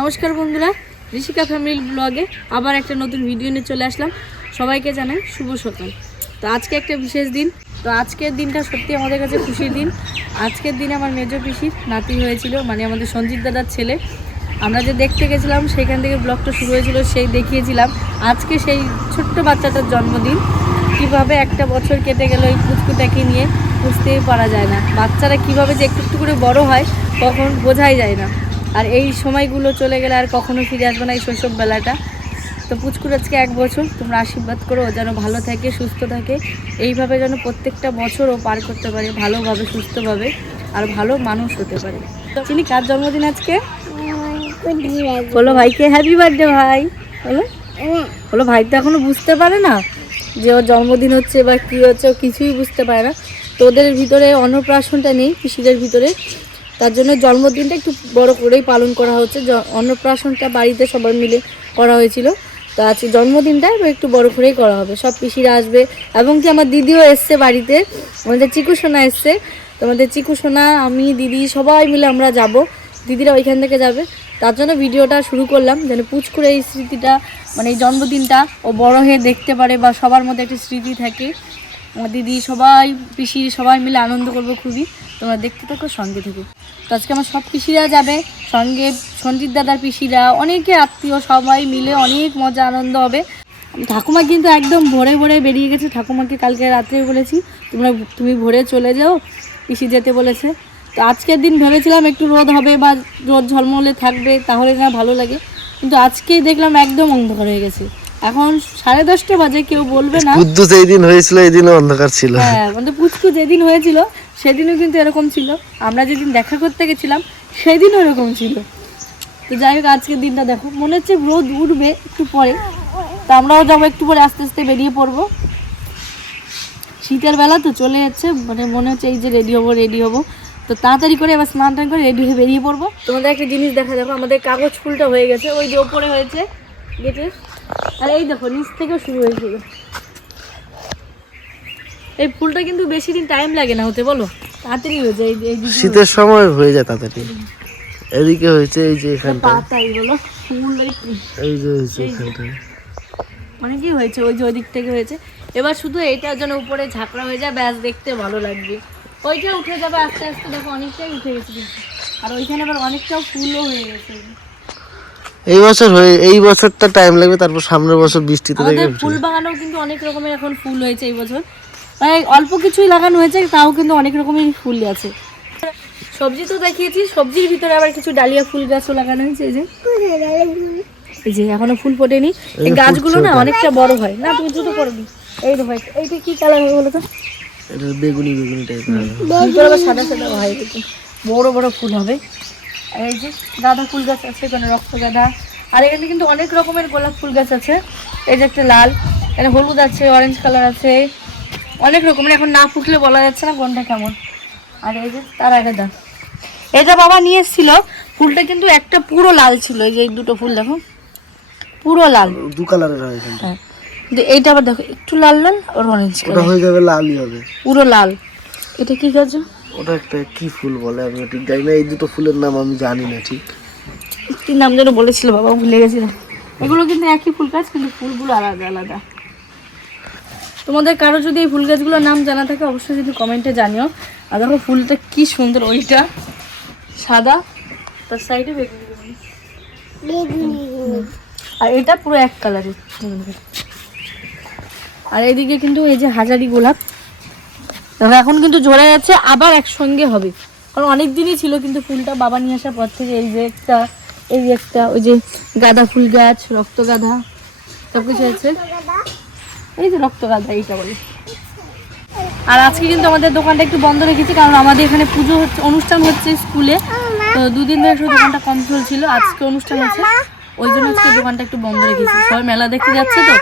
নমস্কার বন্ধুরা, ঋষিকা ফ্যামিলি ব্লগে আবার একটা নতুন ভিডিও নিয়ে চলে আসলাম। সবাইকে জানাই শুভ সকাল। তো আজকে একটা বিশেষ দিন। তো আজকের দিনটা সত্যি আমাদের কাছে খুশির দিন। আজকের দিনে আমার মেজো পিসির নাতি হয়েছিল মানে আমাদের সঞ্জিত দাদার ছেলে। আমরা যে দেখতে গেছিলাম, সেখান থেকে ব্লগটা শুরু হয়েছিল, সেই দেখিয়েছিলাম। আজকে সেই ছোট্ট বাচ্চাটার জন্মদিন। কীভাবে একটা বছর কেটে গেল এই পুচকুটাকে নিয়ে, বুঝতেই পারা যায় না। বাচ্চারা কীভাবে যে একটু একটু করে বড় হয়, কখন বোঝাই যায় না। আর এই সময়গুলো চলে গেলে আর কখনো ফিরে আসবে না এই শৈশব বেলাটা তো পুচকুর আজকে এক বছর, তোমরা আশীর্বাদ করো যেন ভালো থাকে, সুস্থ থাকে। এইভাবে যেন প্রত্যেকটা বছর ও পার করতে পারে, ভালোভাবে, সুস্থভাবে, আর ভালো মানুষ হতে পারে। চিনি, কার জন্মদিন আজকে? বলো ভাইকে হ্যাপি বার্থডে ভাই। বলো। বলো, ভাই তো এখনও বুঝতে পারে না যে ওর জন্মদিন হচ্ছে বা কী হচ্ছে কিছুই বুঝতে পারে না। তো ওদের ভিতরে অন্নপ্রাশনটা নেই পিসিদের ভিতরে। তার জন্য জন্মদিনটা একটু বড় করেই পালন করা হচ্ছে। অন্নপ্রাশনটা বাড়িতে সবাই মিলে করা হয়েছিল। তো আজকে জন্মদিনটা একটু বড় করেই করা হবে। সব পিসিরা আসবে এবং কি আমার দিদিও এসছে বাড়িতে। আমাদের চিকু সোনা এসছে। তো আমাদের চিকু সোনা, আমি, দিদি সবাই মিলে আমরা যাব। দিদিরা ওইখান থেকে যাবে। তার জন্য ভিডিওটা শুরু করলাম যেন পুচকুরে এই স্মৃতিটা মানে এই জন্মদিনটা ও বড় হয়ে দেখতে পারে বা সবার মধ্যে একটা স্মৃতি থাকে। আমার দিদি সবাই পিসি সবাই মিলে আনন্দ করব খুবই। তোমরা দেখতে থাকো, সঙ্গে থেকো। তো আজকে আমার সব পিসিরা যাবে, সঙ্গে সঞ্জিত দাদার পিসিরা, অনেকে আত্মীয় সবাই মিলে অনেক মজা, আনন্দ হবে। ঠাকুমা কিন্তু একদম ভোরে ভোরে বেরিয়ে গেছে। ঠাকুমাকে কালকে রাত্রে বলেছি, তোমরা তুমি ভোরে চলে যাও। পিসি যেতে বলেছে। তো আজকের দিন ভেবেছিলাম একটু রোদ হবে বা রোদ ঝলমলে থাকবে, তাহলে না ভালো লাগে। কিন্তু আজকেই দেখলাম একদম অন্ধকার হয়ে গেছে। এখন সাড়ে দশটা বাজে কেউ বলবে না। কুদ্দুস এই দিন হয়েছিল এই দিনও অন্ধকার ছিল। হ্যাঁ মানে পুচকু যেদিন হয়েছিল সেদিনও কিন্তু এরকম ছিল। আমরা যেদিন দেখা করতে গেছিলাম সেদিনও এরকম ছিল। তো যাই হোক আজকের দিনটা দেখো। মনে হচ্ছে রোদ উঠবে একটু পরে। তো আমরাও যাব একটু পরে আস্তে আস্তে বেরিয়ে পড়ব। শীতের বেলা তো চলে যাচ্ছে মানে মনে হচ্ছে এই যে রেডি হব রেডি হব। তো তাড়াতাড়ি করে এবার স্নান টান করে রেডি হয়ে বেরিয়ে পড়ব। তোমাদের একটা জিনিস দেখা দেখো আমাদের কাগজ ফুলটা হয়ে গেছে। ওই যে ওপরে হয়েছে গেটের। আর এই দেখো নিচ থেকেও শুরু হয়েছিল। এই ফুলটা কিন্তু বেশি দিন টাইম লাগে না হতে বলো? তাড়াতাড়ি হয়ে যায় এই শীতের সময় হয়ে যায় তাড়াতাড়ি। এদিকে হয়েছে এই যে এখানটা পাতাই বলো? ফুল এই যে হয়েছে এখানটায়। মানে কি হয়েছে ওই যে ওই দিক থেকে হয়েছে। এবার শুধু এইটার জন্য উপরে ঝাঁকড়া হয়ে যায় ব্যাস দেখতে ভালো লাগবে। ওইটা উঠে যাবে আস্তে আস্তে দেখো অনেকটাই উঠে গেছে আর ওইখানে আবার অনেকটাও ফুলও হয়ে গেছে। এই বছর হয়ে এই বছরটা টাইম লাগবে তারপর সামনের বছর বৃষ্টিতে দেখে ফুল বাগানেও কিন্তু অনেক রকমের এখন ফুল হয়েছে এই বছর। মানে অল্প কিছুই লাগানো হয়েছে তাও কিন্তু অনেক রকমের ফুল আছে। সবজি তো দেখিয়েছি সবজির ভিতরে আবার কিছু ডালিয়া ফুল গাছও লাগানো হয়েছে এই যে। এই যে এখনও ফুল ফোটেনি। এই গাছগুলো না অনেকটা বড় হয়। না তুমি জুতো করবি এই দেখো এইটা কি কালার হবে বলো তো? এটা বেগুনি বেগুনি টাইপের আবার সাদা সাদা হয় বড় বড় ফুল হবে। এই যে গাঁদা ফুল গাছ আছে এখানে রক্ত গাঁদা। আর এখানে কিন্তু অনেক রকমের গোলাপ ফুল গাছ আছে। এই যে একটা লাল এখানে হলুদ আছে অরেঞ্জ কালার আছে। অনেক রকমের এখন না ফুটলে বলা যাচ্ছে না কোনটা কেমন। আর এই যে তার আগে দাম এটা বাবা নিয়ে এসেছিল ফুলটা কিন্তু একটা পুরো লাল ছিল। এই যে এই দুটো ফুল দেখো পুরো লাল। দু কালারের হয় হ্যাঁ। এইটা আবার দেখো একটু লাল লাল আর অরেঞ্জ কালার হয়ে যাবে লালই হবে। পুরো লাল। এটা কি গাছ ওটা একটা কি ফুল বলে? আমি ঠিক জানি না। এই দুটো ফুলের নাম আমি জানি না, ঠিক? কি নাম যেন বলেছিল, বাবা ভুলে গেছিলাম এগুলো কিন্তু একই ফুল গাছ, কিন্তু ফুলগুলো আলাদা আলাদা। তোমাদের কারও যদি এই ফুল গাছগুলোর নাম জানা থাকে, অবশ্যই যদি কমেন্টে জানিও। আর দেখো ফুলটা কি সুন্দর, ওইটা। সাদা, তার সাইডে আর এটা পুরো এক কালারের। আর এদিকে কিন্তু এই যে হাজারি গোলাপ। দেখো এখন কিন্তু ঝরে যাচ্ছে আবার একসঙ্গে হবে। কারণ অনেক দিনই ছিল কিন্তু ফুলটা বাবা নিয়ে আসার পর থেকে এই যে একটা, এই যে একটা, ওই যে গাঁদা ফুল গাছ, রক্ত গাঁদা, সব কিছু আছে। এই যে রক্ত গাঁদা, এইটা বলে। আর আজকে কিন্তু আমাদের দোকানটা একটু বন্ধ রেখেছি, কারণ আমাদের এখানে পুজো হচ্ছে, অনুষ্ঠান হচ্ছে স্কুলে। তো দুদিন ধরে শুধু দোকানটা কম চলছিল, আজকে অনুষ্ঠান হচ্ছে ওই জন্য আজকে দোকানটা একটু বন্ধ রেখেছি। সবাই মেলা দেখতে যাচ্ছে তো?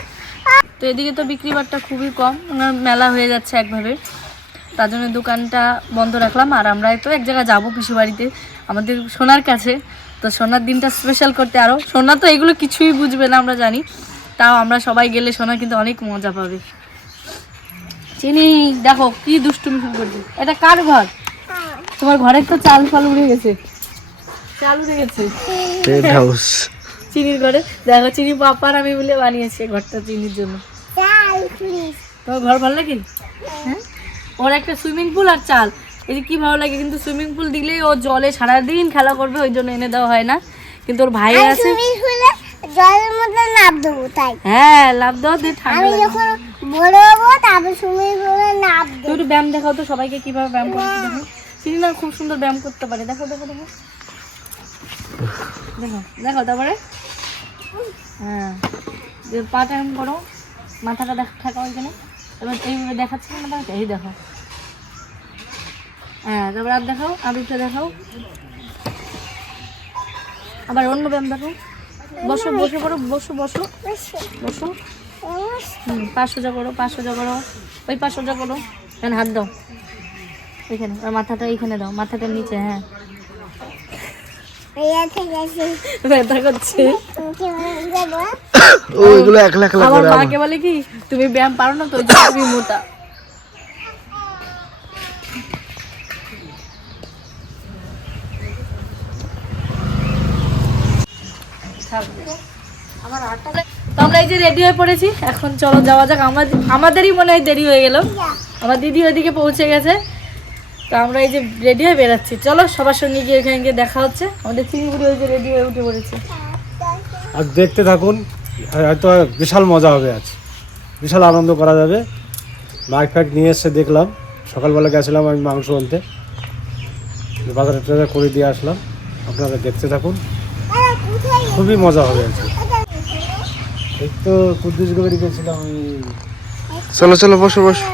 তো এদিকে তো বিক্রি বাট্টা খুবই কম মেলা হয়ে যাচ্ছে একভাবে। তার জন্য দোকানটা বন্ধ রাখলাম। আর আমরা তো এক জায়গায় যাব পিসু বাড়িতে। আমাদের সোনার কাছে। তো সোনার দিনটা স্পেশাল করতে আরও সোনা তো এগুলো কিছুই বুঝবে না আমরা জানি। তাও আমরা সবাই গেলে সোনা কিন্তু অনেক মজা পাবে। চিনি দেখো কি দুষ্টুমি শুরু করছে। এটা কার ঘর? তোমার ঘরে তো চাল ফাল উড়ে গেছে। চাল রেখেছে গেছে। হাউস চিনির ঘরে। দেখো চিনি পাপার আমি বলে বানিয়েছি ঘরটা চিনির জন্য। তোমার ঘর ভালো লাগে হ্যাঁ? ওর একটা সুইমিং পুল আর চাল। এই যে কি ভালো লাগে কিন্তু সুইমিং পুল দিলেই ও জলে সারাদিন খেলা করবে ওই জন্য এনে দেওয়া হয় না। কিন্তু ওর ভাই আছে। জলের মধ্যে নাম দেবো তাই। হ্যাঁ লাভ দাও দিয়ে ঠান্ডা আমি যখন বড় হব তারপর সুইমিং পুলে নাম তুমি একটু ব্যায়াম দেখাও তো সবাইকে কীভাবে ব্যায়াম করতে দেখো। চিনি না খুব সুন্দর ব্যায়াম করতে পারে। দেখো দেখো দেখো। দেখো দেখো তারপরে? হ্যাঁ। পাটা এরকম করো। মাথাটা দেখ ঠেকাও এখানে এবার এইভাবে দেখাচ্ছি না তোমাকে এই দেখো। হ্যাঁ তারপর আর দেখাও আবিরটা দেখাও। আবার অন্য ব্যায়াম দেখো। বসো, বসে পড়ো, বসো বসো। বসো। হুম, পা সোজা করো, পা সোজা করো। ওই পা সোজা করো। এখানে হাত দাও। এখানে মাথাটা এইখানে দাও মাথাটা নিচে হ্যাঁ। ব্যথা করছে। তুমি কি দেবো ও এগুলো একলা একলা আমার আমার। মাকে বলে কি তুমি ব্যায়াম পারো না তো তুমি মোটা। তো আমরা এই যে রেডি হয়ে পড়েছি এখন চলো যাওয়া যাক। আমার আমাদেরই মনে হয় দেরি হয়ে গেল। আমার দিদি ওইদিকে পৌঁছে গেছে। তো আমরা এই যে রেডি হয়ে বেরাচ্ছি। চলো সবার সঙ্গে গিয়ে ওখানে গিয়ে দেখা হচ্ছে। আমাদের চিংড়ি ওই যে রেডি হয়ে উঠে পড়েছে। আর দেখতে থাকুন হয়তো বিশাল মজা হবে আজ। বিশাল আনন্দ করা যাবে। মাইক ফাইক নিয়ে এসে দেখলাম। সকালবেলা গেছিলাম আমি মাংস আনতে। বাজারে টাজার করে দিয়ে আসলাম। আপনারা দেখতে থাকুন। খুবই মজা হবে আজকে। এই তো কুদ্দুস গোবরি গেছিলাম ওই চলো চলো বসো বসো।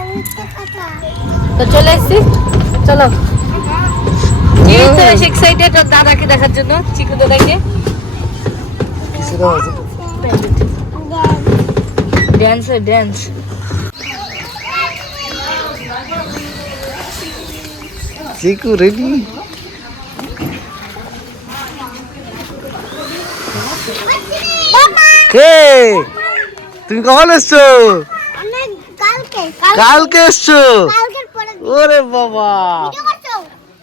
তো চলে এসছি। চলো। এই তো এক্সাইটেড ওর দাদাকে দেখার জন্য চিকু দাদাকে। ড্যান্স ড্যান্স চিকু রেডি কে? তুমি কখন এসছো? কালকে। কালকে এসছো? ওরে বাবা।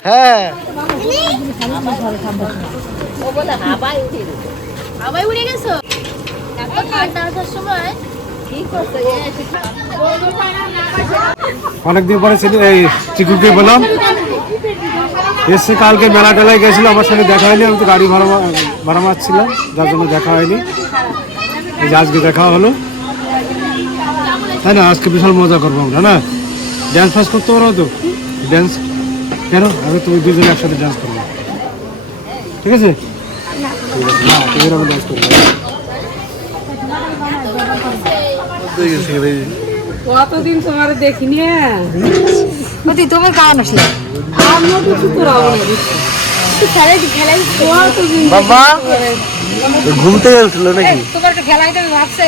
হ্যাঁ। অনেকদিন পরে ছিল এই চিকুকে বললাম এসে কালকে মেলা টেলায় গেছিল আমার সঙ্গে দেখা হয়নি আমি তো গাড়ি ভাড়া ভাড়া মারছিলাম যার জন্য দেখা হয়নি। এই আজকে দেখা হলো। তাই না? আজকে বিশাল মজা করব আমরা না? ড্যান্স ফান্স করতে পারো তো? ড্যান্স কেন? আমি তুমি দুজনে একসাথে ডান্স করব। ঠিক আছে? ঠিক আছে না তুমি এরকম ড্যান্স করব। কতদিন তোমার দেখিনি তুমি আসলে। আমরা বাবা ঘুম থেকে উঠল নাকি? তোমার একটা খেলাই তুমি ভাবছে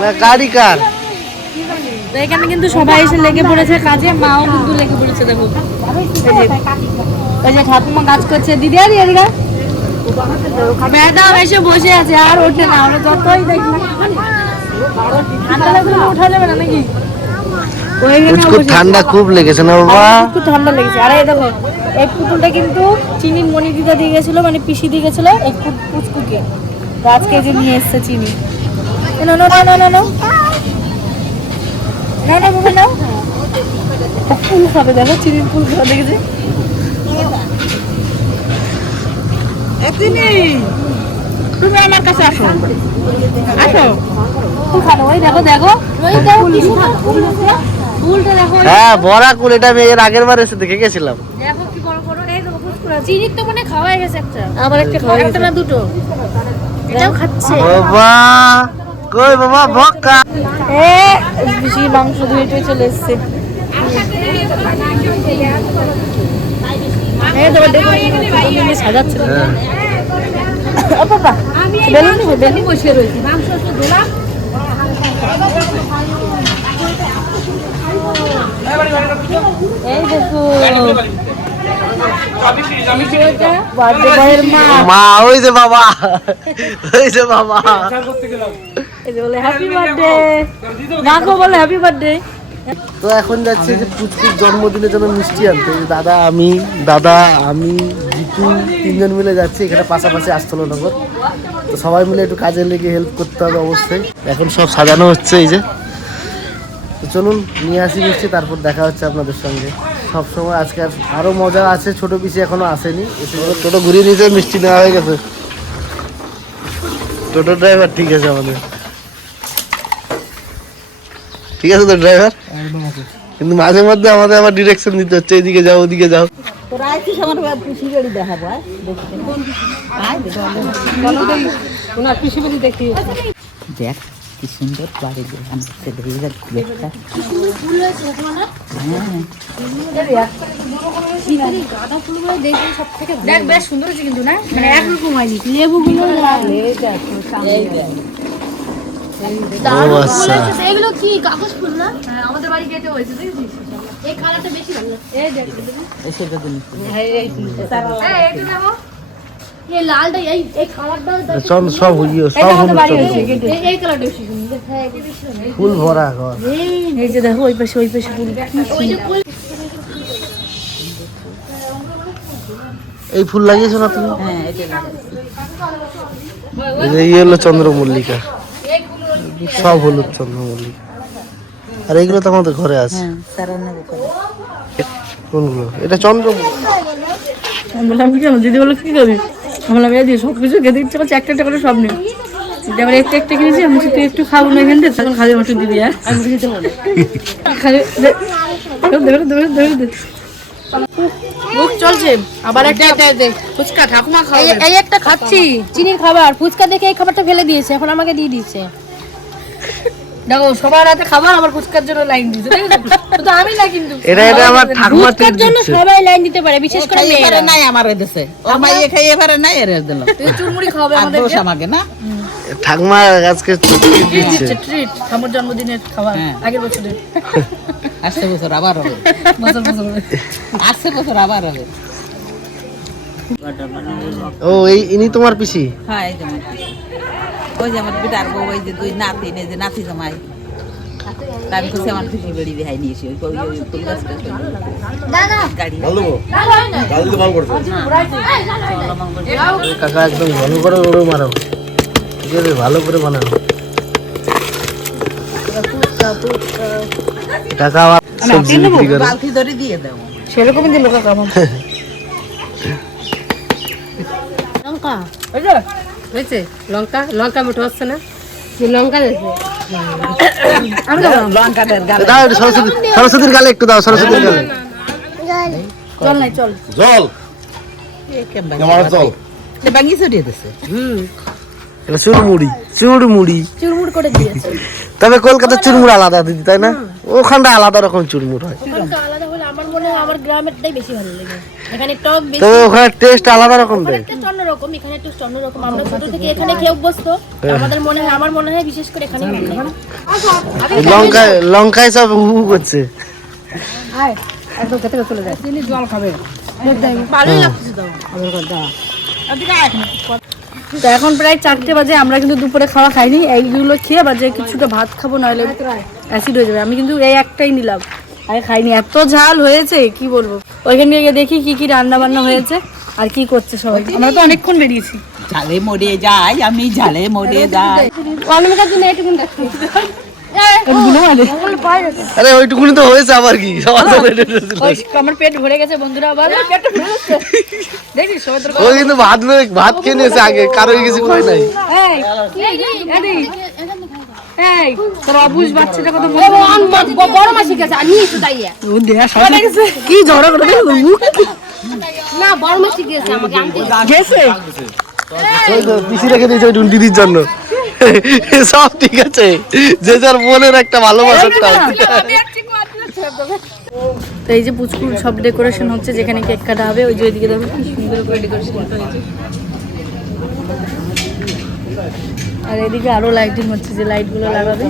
না গাড়ি কার? এখানে কিন্তু সবাই এসে লেগে পড়েছে কাজে মাও কিন্তু লেগে পড়েছে দেখো। ওই যে ঠাকুমা কাজ করছে। দিদি আর এদিকে? ম্যাডাম এসে বসে আছে আর ওঠে না আমরা যতই দেখি ঠান্ডা লাগলে ওঠা যাবে না নাকি? ঠান্ডা খুব লেগেছে না বাবা? একটু ঠান্ডা লেগেছে। আর দেখো এই পুতুলটা কিন্তু চিনির মনি দিদা দিয়ে গেছিল মানে পিসি দিয়ে গেছিল পু- পুচকুকে আজকে যে নিয়ে এসছে চিনি। No, no, no, no, no, no. না না বাবা নাও ফুল খাবে দেখো চিনির ফুল খাওয়া দেখেছে। তুমি আমার কাছে আসো। আসো। ফুল খানো ওই দেখো দেখো। ফুলটা দেখো হ্যাঁ বড়া কুল এটা আমি এর আগের বার এসে দেখে গেছিলাম। দেখো কি বড় বড় এই দেখো চিনির তো মনে খাওয়া গেছে একটা। আমার একটা খাওয়া একটা না দুটো। এটাও খাচ্ছে। বাবা। কই বাবা ভক্কা? এ বেশি মাংস ধুয়ে টুয়ে চলে এসছে। সাজাচ্ছে। ও বাবা বেলুন নিবো বেলুন। বসিয়ে রয়েছে মাংস একটু ধুলাম। এই দেখো। মা ওই যে বাবা। ওই যে বাবা। বলে হ্যাপি বার্থডে মাকে বলে হ্যাপি বার্থডে তো এখন যাচ্ছি যে পুচকুর জন্মদিনের জন্য মিষ্টি আনতে। দাদা আমি দাদা আমি জিতু তিনজন মিলে যাচ্ছি এখানে পাশাপাশি আসতলো নগর তো সবাই মিলে একটু কাজে লেগে হেল্প করতে হবে অবশ্যই। এখন সব সাজানো হচ্ছে এই যে। তো চলুন নিয়ে আসি মিষ্টি তারপর দেখা হচ্ছে আপনাদের সঙ্গে। সব সময় আজকে আর আরও মজা আছে ছোট পিসি এখনও আসেনি। টোটো ঘুরিয়ে নিয়েছে মিষ্টি নেওয়া হয়ে গেছে। টোটো ড্রাইভার ঠিক আছে আমাদের। ঠিক আছে তো ড্রাইভার? কিন্তু মাঝে মধ্যে আমাদের আবার ডিরেকশন দিতে হচ্ছে এদিকে যাও ওদিকে যাও। তোরা আইছিস আমার পিসি বাড়ি দেখাবো আয় ওনার পিসি বাড়ি দেখি। দেখ কি সুন্দর বাড়ি আমার ছেলে খুব একটা সুন্দর কিন্তু না মানে একরকম হয়নি লেবুগুলো ও আচ্ছা এগুলো কি কাগজ ফুল না হ্যাঁ, আমাদের বাড়ি গেতে হয়েছে দেখেছিস এই কালারটা বেশি ভালো এই দেখ এসে যদি হ্যাঁ একটু নেব এই লালটা এই এই কালারটা চল সব হইও সব এই কালারটা বেশি ফুল ভরা ঘর এই যে দেখো ওই পাশে ওই পাশে ফুল এই ফুল লাগিয়েছো না তুমি? হ্যাঁ এই যে এই হলো চন্দ্রমল্লিকা। সব হলুদ চন্দ্রমল্লিকা। আর এইগুলো তো আমাদের ঘরে আছে। হ্যাঁ কোনগুলো? এটা চন্দ্রমল্লিকা। আমি বললাম কি দিদি বলল কি করবি? আমি বললাম এই দিয়ে সব কিছু খেতে ইচ্ছে করছে একটা একটা করে সব নিয়ে। এবার একটা একটা কিনেছি আমি তুই একটু খাব না এখান থেকে তখন খালি মাটু দিবি হ্যাঁ আমি খালি। মুখ চলছে আবার একটা ফুচকা ঠাকুমা খাওয়া এই একটা খাচ্ছি চিনির খাবার ফুচকা দেখে এই খাবারটা ফেলে দিয়েছে এখন আমাকে দিয়ে দিয়েছে। দেখো সবার হাতে খাবার আমার ফুচকার জন্য লাইন দিয়েছে দেখেছ? আমি না কিন্তু এটা এটা আমার ঠাকুমা ফুচকার জন্য সবাই লাইন দিতে পারে বিশেষ করে মেয়েরা। নাই আমার দেশে ও মাইয়ে খাইয়ে পারে নাই এর দিল তুই চুরমুড়ি খাওয়াবে আমাদের দোষ আমাকে না। ঠাকুমা আজকে ছুটি দিচ্ছে। দিচ্ছে ট্রিট আমার জন্মদিনের খাবার। আগের বছরের। আসছে বছর আবার হবে। বছর বছর আসছে বছর আবার হবে। ও এই ইনি তোমার পিসি? হ্যাঁ এই ওই যে আমার বিটার বউ ওই যে দুই নাতি এই যে নাতি জামাই। তা আমি খুশি আমার খুশি বেড়ি নিয়েছি ওই ওই ওই ফুল গাড়ি। কাকা একদম ভালো করে ওড়ো মারো ঠিক আছে ভালো করে বানানো টাকা আবার সবজি বিক্রি করে। বালতি ধরে দিয়ে দাও। সেরকমই দিল কাকা আমার। লঙ্কা। হয়েছে লঙ্কা লঙ্কা মোটো হচ্ছে না? লঙ্কা সরস্বতীর গালে একটু দাও সরস্বতীর গালে। চল নাই চল। বাঙ্গি ছড়িয়ে দিছে। এটা চুরমুড়ি চুরমুড়ি। চুরমুড় করে দিয়েছে। তবে কলকাতার চুরমুড় আলাদা দিদি তাই না? ওখানটা আলাদা রকম চুরমুড় হয়। আমার গ্রামেরটাই বেশি ভালো লাগে। এখানে টক বেশি। তবে ওখানে টেস্ট আলাদা রকম দেয় টেস্ট অন্যরকম এখানে টেস্ট অন্যরকম। আমরা ছোট থেকে এখানে খেয়ে অভ্যস্ত। আমাদের মনে হয় আমার মনে হয় বিশেষ করে এখানে লঙ্কায় লঙ্কায় সব হু হু করছে। আয় একদম খেতে খেতে চলে যায়। চিনি জল খাবে। ভালোই লাগছে তো। তো এখন প্রায় চারটে বাজে আমরা কিন্তু দুপুরে খাওয়া খাইনি। এইগুলো খেয়ে বাজে কিছুটা ভাত খাব নইলে অ্যাসিড হয়ে যাবে। আমি কিন্তু এই একটাই নিলাম। আরে খাইনি এত ঝাল হয়েছে কি বলব ওইখানে গিয়ে দেখি কি কি রান্না বান্না হয়েছে আর কি করছে সবাই আমরা তো অনেকক্ষণ বেরিয়েছি ঝালে মরে যাই আমি ঝালে মরে যাই অনামিকার জন্য এটুকুন আরে ওইটুকুনি তো হয়েছে আবার কি আমার পেট ভরে গেছে বন্ধুরা আবার পেটটা দেখিস ও কিন্তু ভাত ভাত খেয়ে নিয়েছে আগে কারও কিছু খায় নাই এই তোর অবুঝ বাচ্চাটা কত বড় মাসি গেছে আমি একটু তাই ও দেয়া সবাই কি ঝগড়া করে দেখো মুখ? গেছে ওই তো পিসি রেখে দিয়েছে ওই দিদির জন্য। সব ঠিক আছে। যে যার মনের একটা ভালোবাসার তো এই যে পুচকুর সব ডেকোরেশন হচ্ছে যেখানে কেক কাটা হবে ওই যে ওইদিকে দেখো কি সুন্দর করে ডেকোরেশন হয়েছে। আর এদিকে আরও লাইটিং হচ্ছে যে লাইটগুলো লাগাবে।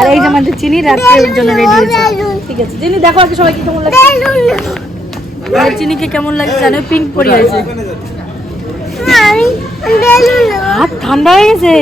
আর এই যে আমাদের চিনি রাত্রের জন্য রেডি হয়েছে। ঠিক আছে চিনি দেখো আগে সবাইকে কেমন লাগছে। আমাদের চিনিকে কেমন লাগছে জানো? পিঙ্ক পরি হয়েছে। হাত ঠান্ডা হয়ে গেছে।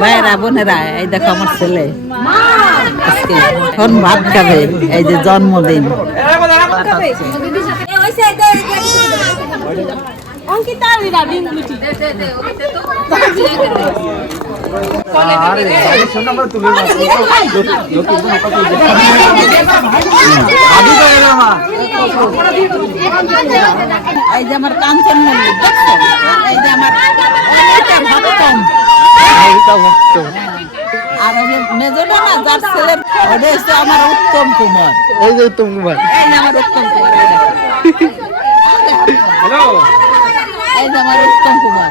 ভাইয়েরা বোনেরা এই দেখো আমার ছেলে। আজকে এখন ভাত খাবে? এই যে জন্মদিন। এই যে আমার না আমার উত্তম কুমার এই যে উত্তম কুমার আমার উত্তম কুমার এই যে আমার উত্তম কুমার।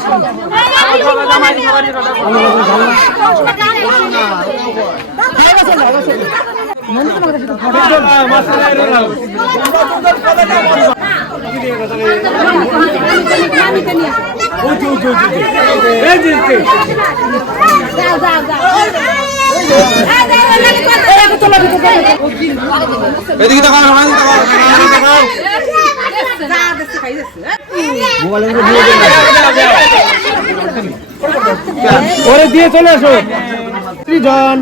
দেখো জিপ চলাই ভালো লাগবে ওরে দিয়ে চলে আসো। সৃজন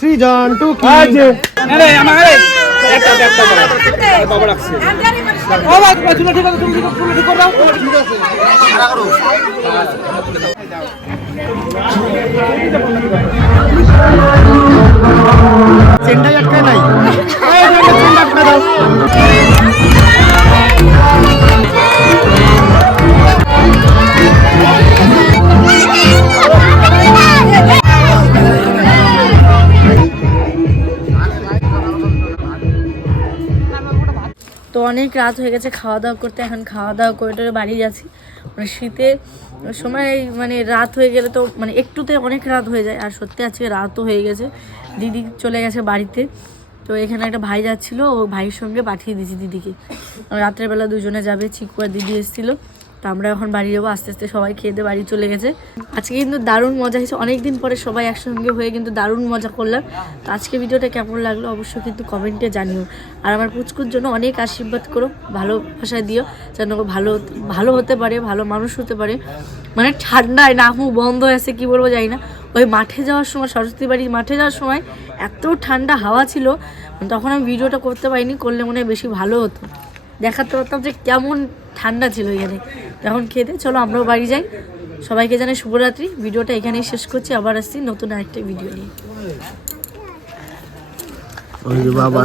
সৃজন টু কি চেন্ডাই আটকায় নাই। তো অনেক রাত হয়ে গেছে খাওয়া দাওয়া করতে। এখন খাওয়া দাওয়া করে টোরে বাড়ি যাচ্ছি। মানে শীতে সময় মানে রাত হয়ে গেলে তো মানে একটুতে অনেক রাত হয়ে যায়। আর সত্যি আজকে রাতও হয়ে গেছে। দিদি চলে গেছে বাড়িতে। তো এখানে একটা ভাই যাচ্ছিল, ও ভাইয়ের সঙ্গে পাঠিয়ে দিয়েছি দিদিকে। রাত্রেবেলা দুজনে যাবে, চিকু আর দিদি এসেছিল। তো আমরা এখন বাড়ি যাব, আস্তে আস্তে সবাই খেয়ে দিয়ে বাড়ি চলে গেছে। আজকে কিন্তু দারুণ মজা হয়েছে অনেক দিন পরে সবাই একসঙ্গে হয়ে কিন্তু দারুণ মজা করলাম। তো আজকে ভিডিওটা কেমন লাগল অবশ্যই কিন্তু কমেন্টে জানিও। আর আমার পুচকুর জন্য অনেক আশীর্বাদ করো ভালোবাসা দিও, যেন ভালো ভালো হতে পারে, ভালো মানুষ হতে পারে। মানে ঠান্ডায় নামু বন্ধ হয়ে আছে, কি বলব জানি না। ওই মাঠে যাওয়ার সময়, সরস্বতী বাড়ির মাঠে যাওয়ার সময় এত ঠান্ডা হাওয়া ছিল, তখন আমি ভিডিওটা করতে পারিনি, করলে মনে হয় বেশি ভালো হতো। দেখাতে পারতাম যে কেমন ঠান্ডা ছিল এখানে। তখন খেতে চলো আমরাও বাড়ি যাই। সবাইকে জানে শুভরাত্রি। ভিডিওটা এখানেই শেষ করছি। আবার আসছি নতুন আরেকটা ভিডিও নিয়ে। বাবা